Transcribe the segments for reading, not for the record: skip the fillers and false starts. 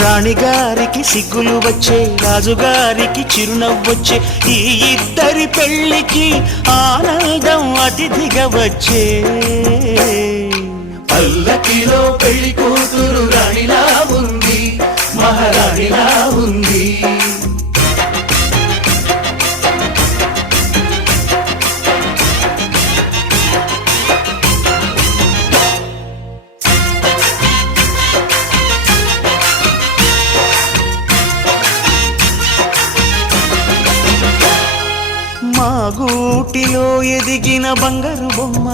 రాణిగారికి సిగ్గులు వచ్చే, రాజుగారికి చిరునవ్వొచ్చే, ఈ ఇద్దరి పెళ్లికి ఆనందం అతిథిగా వచ్చే. పల్లకిలో పెళ్లి కూతురు రాణిలా ఉంది, మహారాణిలా ఉంది. మా గూటిలో ఎదిగిన బంగారు బొమ్మ,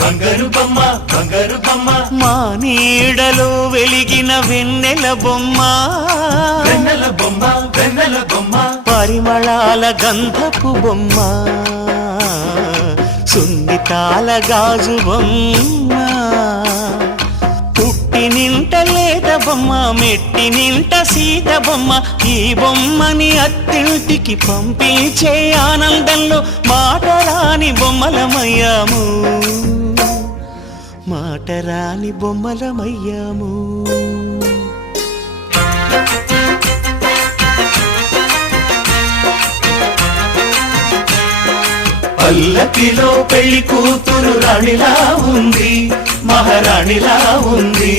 బంగారు బొమ్మ, బంగారు బొమ్మ. మా నీడలో వెలిగిన వెన్నెల బొమ్మ, వెన్నెల బొమ్మ, వెన్నెల బొమ్మ. పరిమళాల గంధపు బొమ్మ, సున్నితాల గాజు బొమ్మ. పుట్టి నింట లేత బొమ్మ, మెట్టి నింట సీత బొమ్మ. ఈ బొమ్మని అత్తింటికి పంపించే ఆనందంలో మాటరాని బొమ్మలమయ్యాము, మాటరాని బొమ్మలమయ్యాము. పల్లకిలో పెళ్లి కూతురు రాణిలా ఉంది, మహారాణిలా ఉంది.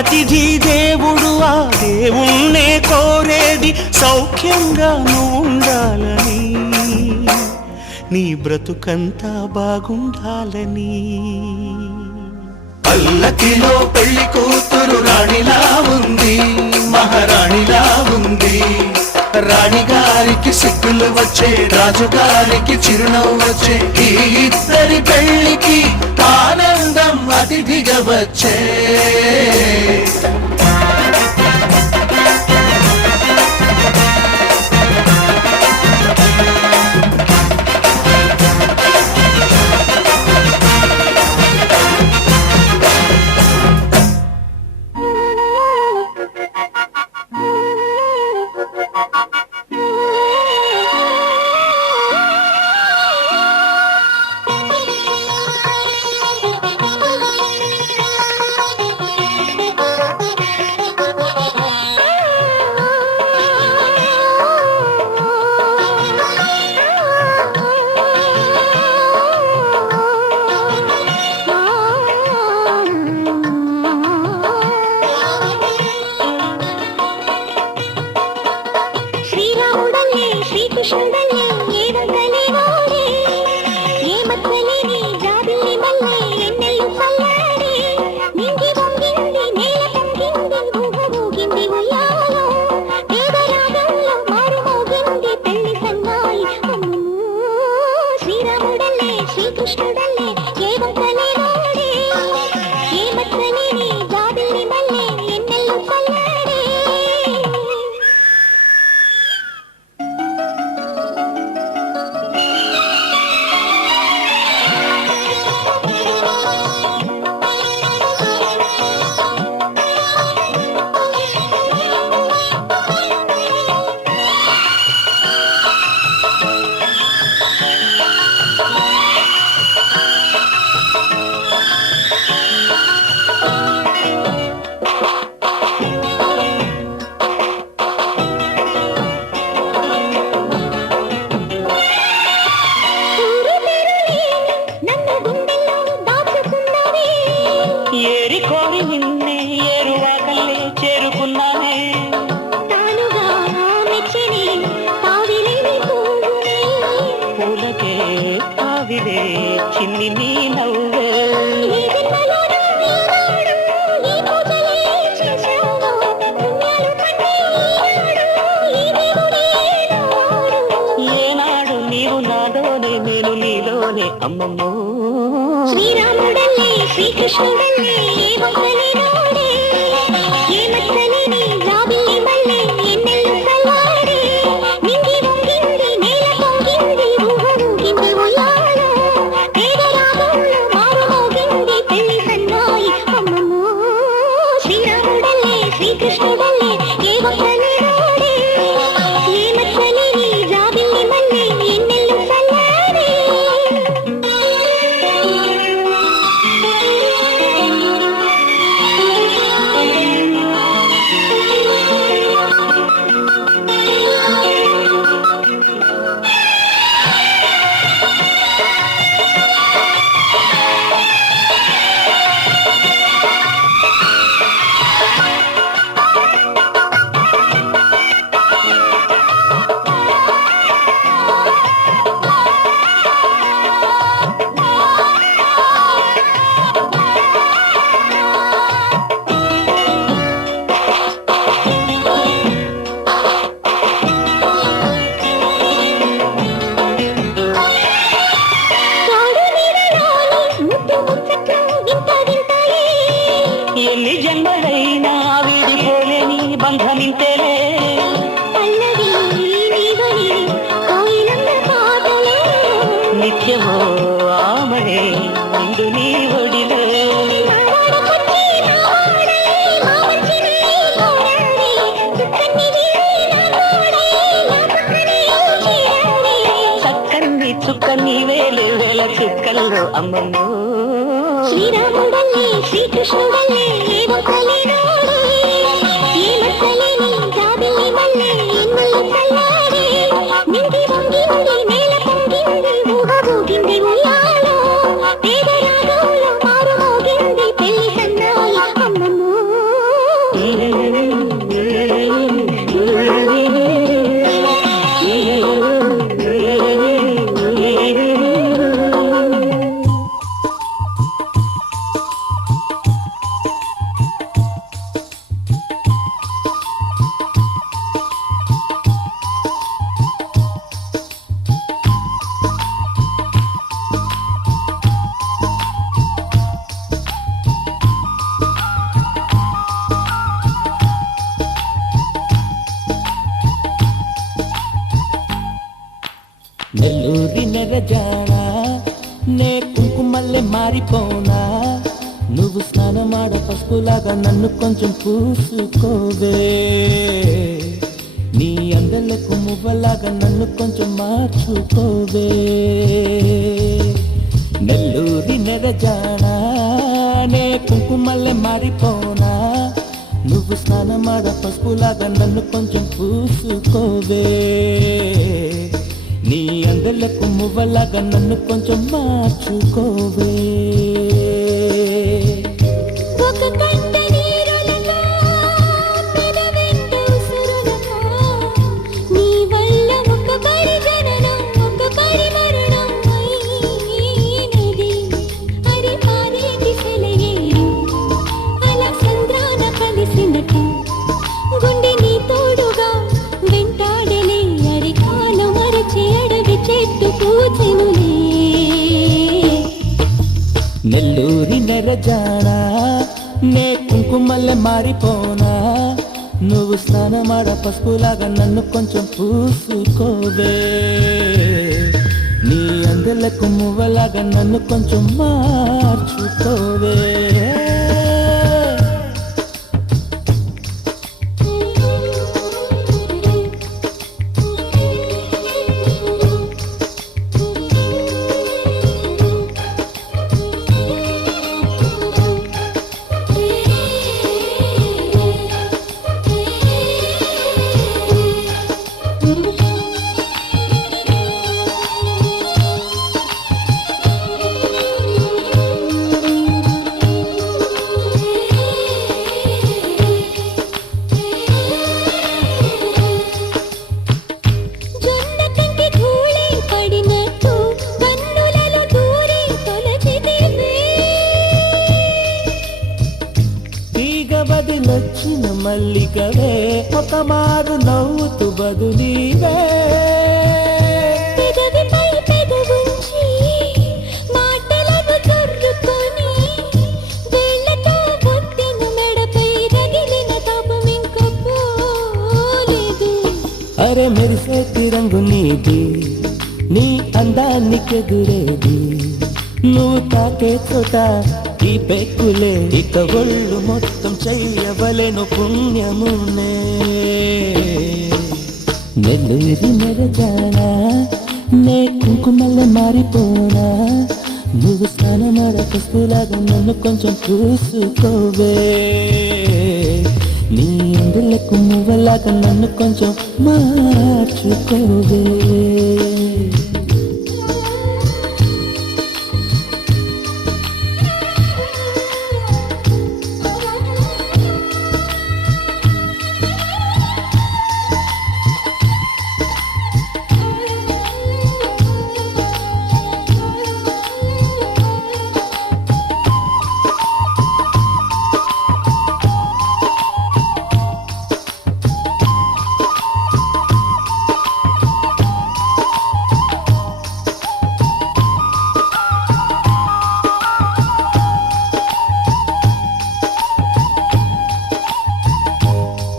అతిథి దేవుడు ఆ దేవుణ్ణే కోరేది సౌఖ్యంగా నువ్వు ఉండాలని, నీ బ్రతుకంతా బాగుండాలని. పల్లకిలో పెళ్లి కూతురు రాణిలా ఉంది, మహారాణిలా ఉంది. రాణిగారికి సిగ్గులు వచ్చే, రాజుగారికి చిరునవ్వు వచ్చే, ఈ ఇద్దరి పెళ్లికి ఆనందం అతిథిగా వచ్చే. చిన్ని నీ నవ్వే కళ్ళు నీలోనే అమ్మమ్మో శ్రీరాముడల్లే శ్రీకృష్ణుడల్లే ఏ వంకలేనోడే ఏ మచ్చలేని జాబిల్లి మల్లె ఎన్నెల్లు సల్లాడే నింగి వంగింది నేల పొంగింది ఊహూగింది ఉయ్యాలో పేద రాగంలో మారు మోగింది పెళ్లి సన్నాయి అమ్మమ్మో శ్రీరాముడల్లే శ్రీకృష్ణుడల్లే ఏ వంకలేనోడే ఏ మచ్చలేని జాబిల్లి మల్లె ఎన్నెల్లు సల్లాడే ఎన్ని జన్మలైనా వీడిపోలేని బంధమింతేలే నిత్యమో ఆమడే నిండు నీ ఒడిలే చక్కని చుక్కని వేలు వేల చుక్కల్లో అమ్మమ్మో శ్రీరాముడల్లే శ్రీకృష్ణుడల్లే ఏ వంకలేనోడే ఏ మచ్చలేని జాబిల్లి మల్లె ఎన్నెల్లు సల్లాడే నింగి వంగింది నేల పొంగింది ఊహూగింది ఉయ్యాలో పేద రాగంలో మారు మోగింది పెళ్లి సన్నాయి అమ్మమ్మో నెల్లూరి నెరజానా నే కుంకుమల్లె మారిపోనా నువ్వు స్నానమాడ పసుపులాగా నన్ను కొంచెం పూసుకోవే నీ అందలకు మువ్వలాగా నన్ను కొంచెం మార్చుకోవే నెల్లూరి నెరజానా నే కుంకుమల్లె మారిపోనా నువ్వు స్నానమాడ పసుపులాగా నన్ను కొంచెం పూసుకోవే నీ అందలకు మువ్వలాగా నన్ను కొంచెం మార్చుకోవే ఒక కంట నీరులతో పెదవెంట ఉసురులతో నీ వల్ల ఒక పరి జననం ఒక పరి మరణం అయినది అది పారేటి సెలయేరు అలా సంద్రాన కలిసినట్టు గుండె నీ తోడుగా వెంటాడలే అరి కాలం మరచి అడవి చెట్టు పూచెనులే నెల్లూరి నెరజానా నే కుంకుమల్లె మారిపోనా నువ్వు స్నానమాడ పసుపులాగా నన్ను కొంచెం పూసుకోవే నీ అందలకు మువ్వలాగా నన్ను కొంచెం మార్చుకోవే బదిలొచ్చిన మల్లికవే ఒక మారు నవ్వుతూ బదులీవే పెదవిపై పెదవుంచి మెరిసే తిరంగు నీది, నీ అందానికెదురేది, నువ్వు తాకే చోట ఈ పెక్కులే, ఇక ఒళ్ళు మొత్తం చెయ్యవలెను పుణ్యమునే. నెల్లూరి నెరజానా నే కుంకుమల్ల మారిపోనా, నువ్వు స్నానమాడ పసుపులాగా నన్ను కొంచెం చూసుకోవే, నీ అందులకు మువ్వలాగా నన్ను కొంచెం మార్చుకోవే.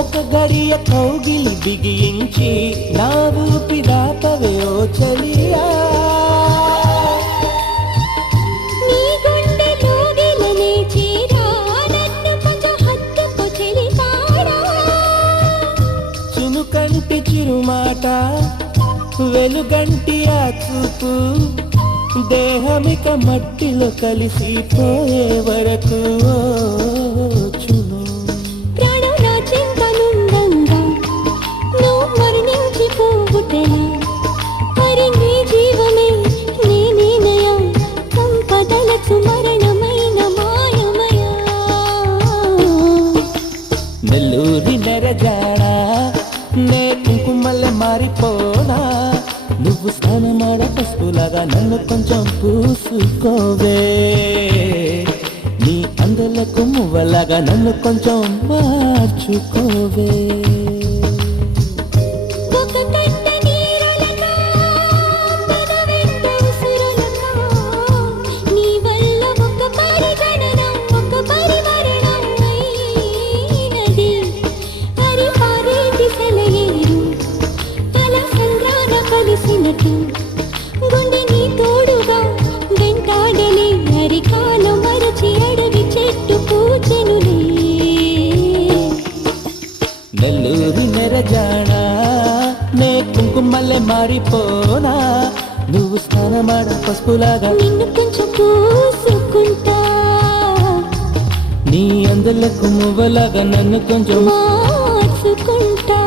ఒక గడియ కౌగిలి బిగించి నా రూపి దాపవే ఓ చలియా, నీ గుండెలోగిలనే చేరా నన్ను కొంచెం హత్తుకు చెలికాడా, చునుకంటి చిరుమాట వెలుగంటి ఆ చూపు, దేహమిక మట్టిలో కలిసిపోయే వరకు ఓ చును. ప్రాణం నా చింతనుందంగా నువ్వు మరణించిపోవుటెలా, మరి నీ జీవమే నేనేనయా, సంపదలకు మరణమైన మాయమయా. నెల్లూరి నెరజాడా నే కుంకుమల్లె మారిపోనా, నువ్వు స్నానమాడ పసుపులాగా నన్ను కొంచెం పూసుకోవే, నీ అందలకు మువ్వలాగా నన్ను కొంచెం మార్చుకోవే. ఒక కంట నీరులతో పదవెంట ఉసురులతో, నీ వల్ల ఒక పరిగణనం ఒక పరిమరణం అయినది, హరి పారేటి సెలయేరు అల సంద్రాన కలిసినట్టు, గుండె నీ తోడుగా వెంటాడలే, అరికాలు మరచి అడవి చెట్టు పూచెనులే. నెల్లూరి నెరజాడా నే కుంకుమల్లె మారిపోనా, నువ్వు స్నానమాడ పసుపులాగా నిన్ను కొంచెం పూసుకుంటా, నీ అందలకు మువ్వలాగా నన్ను కొంచెం మార్చుకుంటా.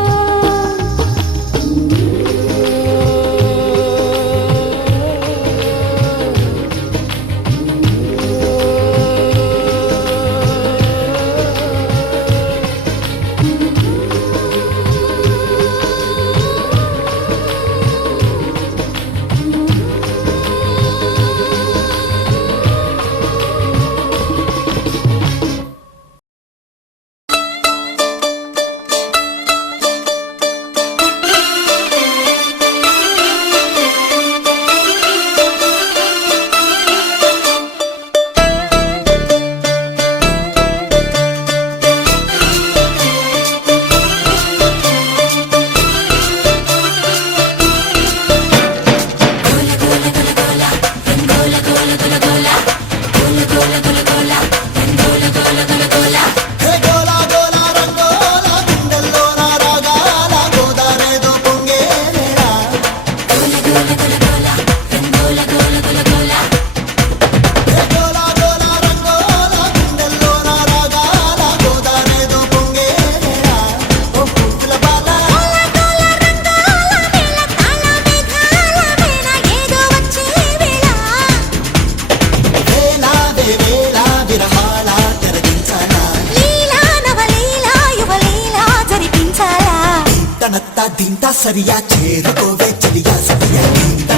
తింటా సరియా చేరుకోవే చలియా సరియా తింటా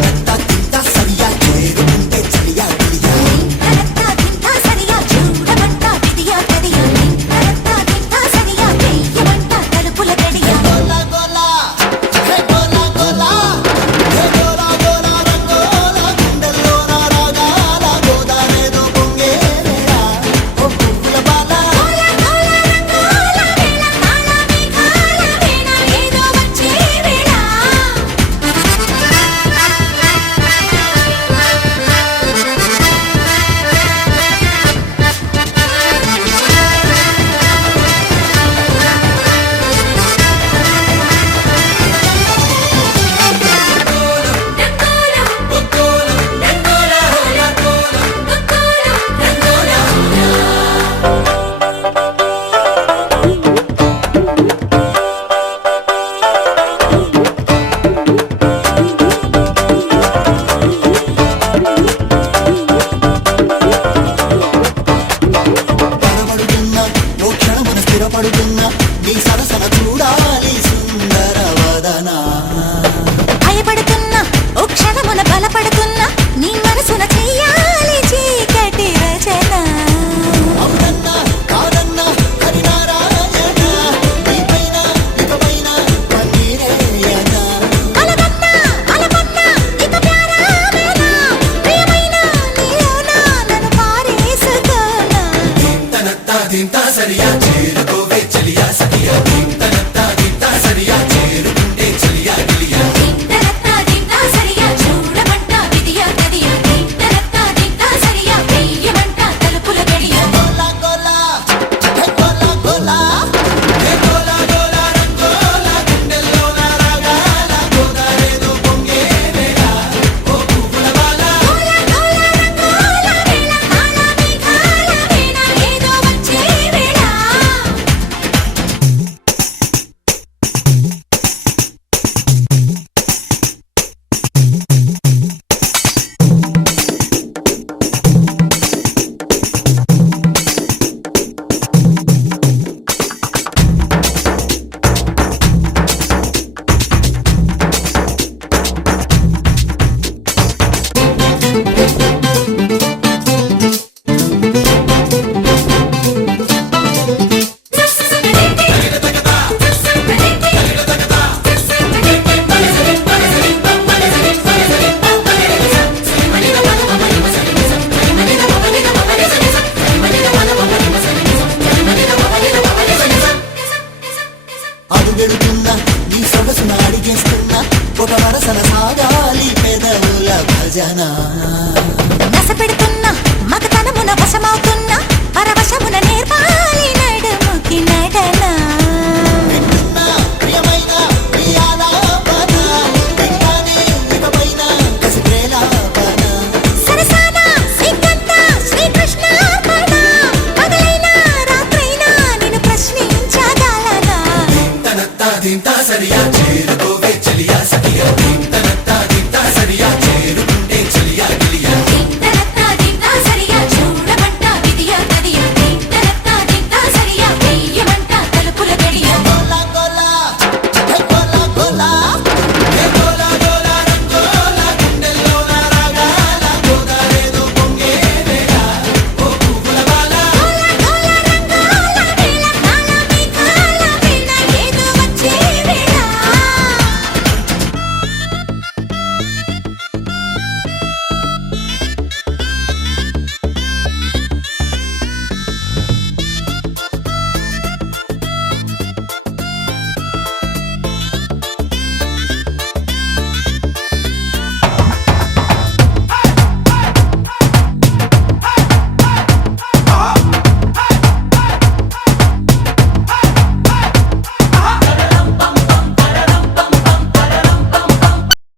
తింటా సరియా చేరుకుంటే చలియా చలియా తింటా తింటా సరియా చూడమంట విదియా తెదియా తింటా తింటా సరియా వెయ్యమంట తలుపుల తెడియా గోలా గోలా హే గోలా గోలా హే గోలా గోలా రంగోలా గుండెల్లో నా రాగాల గోదారేదో పొంగేరా ఓ పువ్వుల బాల గోల గోల రంగోల వేళ తాళ మేఘాల వేళ ఏదో వచ్చే వేళ గింత సరియా